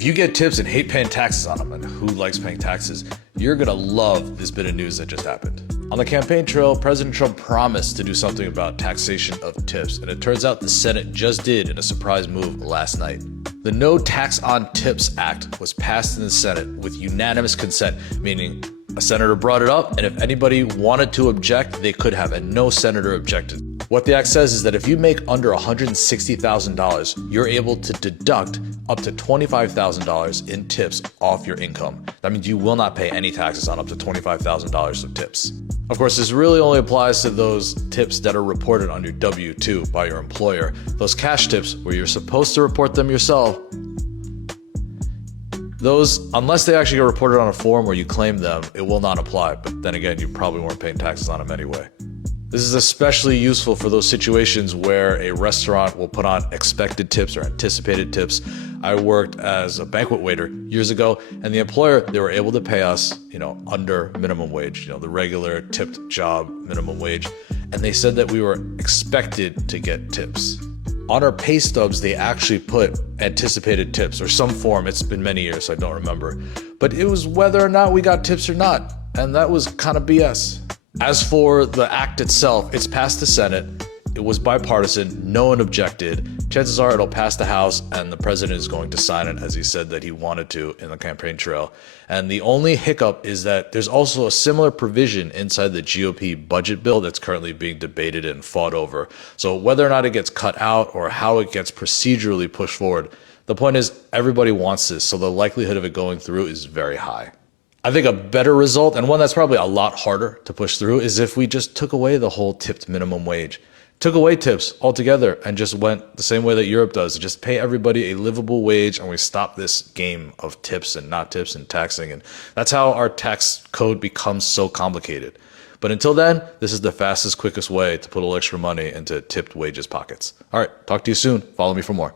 If you get tips and hate paying taxes on them, and who likes paying taxes, you're gonna love this bit of news that just happened. On the campaign trail, President Trump promised to do something about taxation of tips, and it turns out the Senate just did in a surprise move last night. The No Tax on Tips Act was passed in the Senate with unanimous consent, meaning a senator brought it up, and if anybody wanted to object, they could have, and no senator objected. What the act says is that if you make under $160,000, you're able to deduct up to $25,000 in tips off your income. That means you will not pay any taxes on up to $25,000 of tips. Of course, this really only applies to those tips that are reported on your W-2 by your employer. Those cash tips, where you're supposed to report them yourself, those, unless they actually get reported on a form where you claim them, it will not apply. But then again, you probably weren't paying taxes on them anyway. This is especially useful for those situations where a restaurant will put on expected tips or anticipated tips. I worked as a banquet waiter years ago, and the employer, they were able to pay us, under minimum wage, the regular tipped job minimum wage. And they said that we were expected to get tips. On our pay stubs, they actually put anticipated tips or some form. It's been many years, so I don't remember. But it was whether or not we got tips or not. And that was kind of BS. As for the act itself, it's passed the Senate. It was bipartisan. No one objected. Chances are it'll pass the House, and the president is going to sign it, as he said that he wanted to in the campaign trail. And the only hiccup is that there's also a similar provision inside the GOP budget bill that's currently being debated and fought over. So whether or not it gets cut out or how it gets procedurally pushed forward, the point is everybody wants this, so the likelihood of it going through is very high. I think a better result, and one that's probably a lot harder to push through, is if we just took away the whole tipped minimum wage. Took away tips altogether and just went the same way that Europe does. Just pay everybody a livable wage, and we stop this game of tips and not tips and taxing. And that's how our tax code becomes so complicated. But until then, this is the fastest, quickest way to put a little extra money into tipped wages pockets. All right, talk to you soon. Follow me for more.